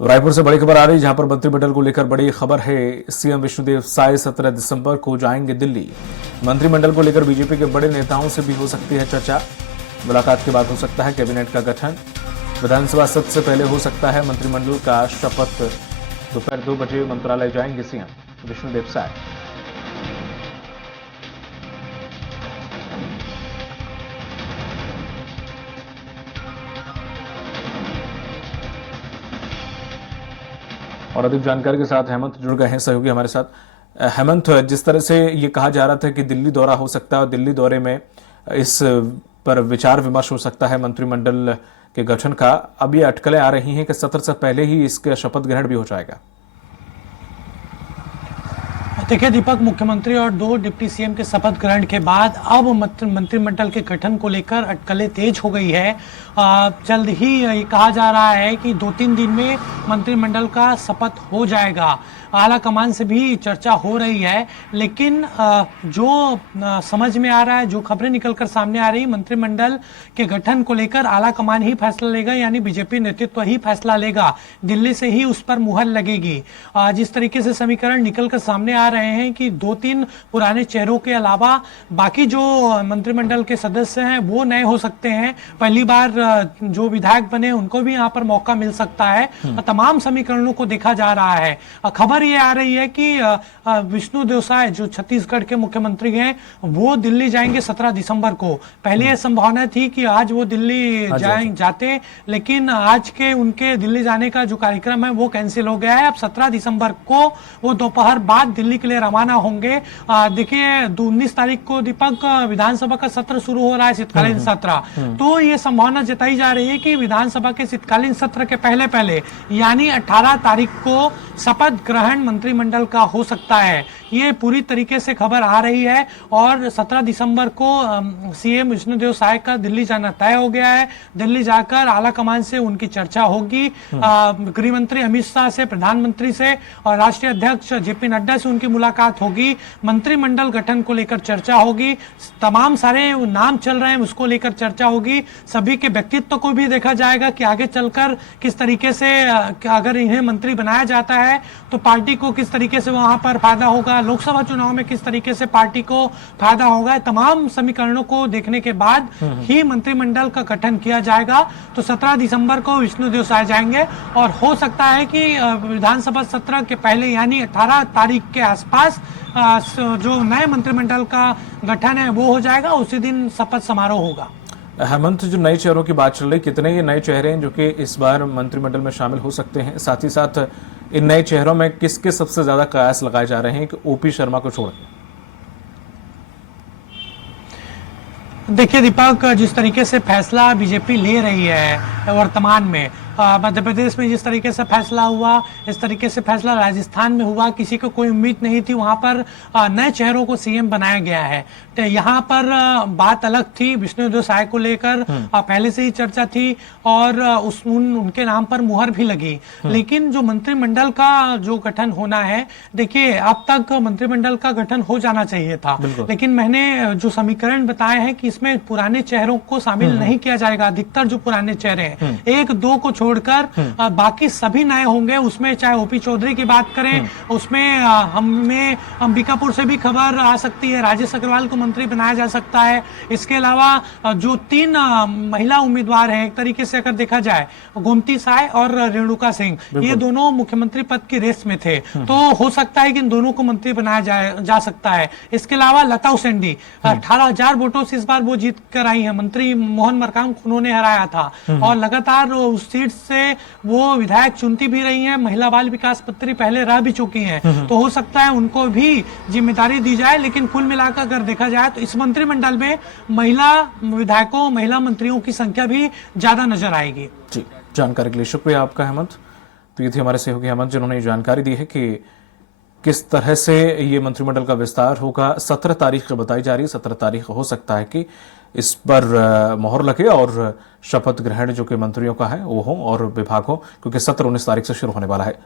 रायपुर से बड़ी खबर आ रही जहां पर मंत्रिमंडल को लेकर बड़ी खबर है। सीएम विष्णुदेव साय 17 दिसंबर को जाएंगे दिल्ली। मंत्रिमंडल को लेकर बीजेपी के बड़े नेताओं से भी हो सकती है चर्चा। मुलाकात के बाद हो सकता है कैबिनेट का गठन। विधानसभा सत्र से पहले हो सकता है मंत्रिमंडल का शपथ। दोपहर 2 बजे मंत्रालय जाएंगे सीएम विष्णुदेव साय। और अधिक जानकारी के साथ हेमंत जुड़ गए हैं, सहयोगी हमारे साथ। हेमंत, जिस तरह से ये कहा जा रहा था कि दिल्ली दौरा हो सकता है और दिल्ली दौरे में इस पर विचार विमर्श हो सकता है मंत्रिमंडल के गठन का, अब ये अटकलें आ रही हैं कि सत्र से पहले ही इसका शपथ ग्रहण भी हो जाएगा। देखिए दीपक, मुख्यमंत्री और 2 डिप्टी सीएम के शपथ ग्रहण के बाद अब मंत्रिमंडल के गठन को लेकर अटकलें तेज हो गई है। जल्द ही ये कहा जा रहा है कि 2-3 दिन में मंत्रिमंडल का शपथ हो जाएगा। आला कमान से भी चर्चा हो रही है, लेकिन जो समझ में आ रहा है, जो खबरें निकलकर सामने आ रही, मंत्रिमंडल के गठन को लेकर आला कमान ही फैसला लेगा, यानी बीजेपी नेतृत्व ही फैसला लेगा। दिल्ली से ही उस पर मुहर लगेगी। जिस तरीके से समीकरण निकलकर सामने आ रहे हैं कि 2-3 पुराने चेहरों के अलावा बाकी जो मंत्रिमंडल के सदस्य हैं वो नए हो सकते हैं। पहली बार जो विधायक बने उनको भी यहाँ पर मौका मिल सकता है। तमाम समीकरणों को देखा जा रहा है। खबर ये आ रही है कि विष्णुदेव साय जो छत्तीसगढ़ के मुख्यमंत्री हैं वो दिल्ली जाएंगे 17 दिसंबर को। पहले यह संभावना थी कि आज वो दिल्ली जाते, लेकिन आज के उनके दिल्ली जाने का जो कार्यक्रम है वो कैंसिल हो गया है। अब 17 दिसंबर को वो दोपहर बाद दिल्ली के लिए रवाना होंगे। देखिए 19 तारीख को दीपक विधानसभा का सत्र शुरू हो रहा है, शीतकालीन सत्र। तो ये संभावना जताई जा रही है कि विधानसभा के शीतकालीन सत्र के पहले यानी 18 तारीख को शपथ ग्रहण मंत्रिमंडल का हो सकता है। ये पूरी तरीके से खबर आ रही है और 17 दिसंबर को सीएम विष्णुदेव साय का दिल्ली जाना तय हो गया है। दिल्ली जाकर आला कमान से उनकी चर्चा होगी। गृह मंत्री अमित शाह से, प्रधानमंत्री से और राष्ट्रीय अध्यक्ष जेपी नड्डा से उनकी मुलाकात होगी। मंत्रिमंडल गठन को लेकर चर्चा होगी। तमाम सारे नाम चल रहे हैं उसको लेकर चर्चा होगी। सभी के व्यक्तित्व को भी देखा जाएगा कि आगे चलकर किस तरीके से अगर इन्हें मंत्री बनाया जाता है तो पार्टी को किस तरीके से वहां पर फायदा होगा, लोकसभा चुनाव में किस तरीके से पार्टी को फायदा होगा। तमाम समीकरणों को देखने के बाद ही मंत्रिमंडल का गठन किया जाएगा। तो 17 दिसंबर को विष्णुदेव साय जाएंगे और हो सकता है कि विधानसभा सत्र के पहले यानी 18 तारीख के आसपास जो नए मंत्रिमंडल का गठन है वो हो जाएगा। उसी दिन शपथ समारोह होगा। हेमंत, जो नए चेहरों की बात चल रही, कितने ये नए चेहरे हैं जो कि इस बार मंत्रिमंडल में शामिल हो सकते हैं? साथ ही साथ इन नए चेहरों में किसके सबसे ज्यादा कयास लगाए जा रहे हैं कि ओपी शर्मा को छोड़? देखिए दीपक, जिस तरीके से फैसला बीजेपी ले रही है वर्तमान में, मध्य प्रदेश में जिस तरीके से फैसला हुआ, इस तरीके से फैसला राजस्थान में हुआ, किसी को कोई उम्मीद नहीं थी। वहां पर नए चेहरों को सीएम बनाया गया है। तो यहाँ पर बात अलग थी। विष्णुदेव साय को लेकर पहले से ही चर्चा थी और उनके नाम पर मुहर भी लगी। लेकिन जो मंत्रिमंडल का जो गठन होना है, देखिए अब तक मंत्रिमंडल का गठन हो जाना चाहिए था, लेकिन मैंने जो समीकरण बताए हैं कि इसमें पुराने चेहरों को शामिल नहीं किया जाएगा। अधिकतर जो पुराने चेहरे हैं, 1-2 को छोड़कर बाकी सभी नए होंगे। उसमें चाहे ओपी चौधरी की बात करें, उसमें हमें अंबिकापुर से भी खबर आ सकती है, राजेश अग्रवाल को मंत्री बनाया जा सकता है। इसके अलावा जो 3 महिला उम्मीदवार हैं, एक तरीके से अगर देखा जाए, गोमती साय और रेणुका सिंह, ये दोनों मुख्यमंत्री पद की रेस में थे। तो हो सकता है कि इन दोनों को मंत्री बनाया जा सकता है। इसके अलावा लता उसेंडी 18,000 वोटों से इस बार वो जीत कर आई है। मंत्री मोहन मरकाम को उन्होंने हराया था और लगातार उस सीट से वो विधायक चुनती भी रही हैं। महिला बाल विकास मंत्री पहले रह भी चुकी हैं। तो हो सकता है उनको भी जिम्मेदारी दी जाए। लेकिन कुल मिलाकर अगर देखा जाए तो इस मंत्रिमंडल में महिला विधायकों, महिला मंत्रियों की संख्या भी ज्यादा नजर आएगी। जी, जानकारी के लिए शुक्रिया आपका हेमंत। तो ये थी हमारे सहयोगी हेमंत जिन्होंने ये जानकारी दी है कि किस तरह से ये मंत्रिमंडल का विस्तार होगा। 17 तारीख बताई जा रही है। 17 तारीख हो सकता है कि इस पर मोहर लगे और शपथ ग्रहण जो कि मंत्रियों का है वो हो और विभाग हो, क्योंकि सत्र 19 तारीख से शुरू होने वाला है।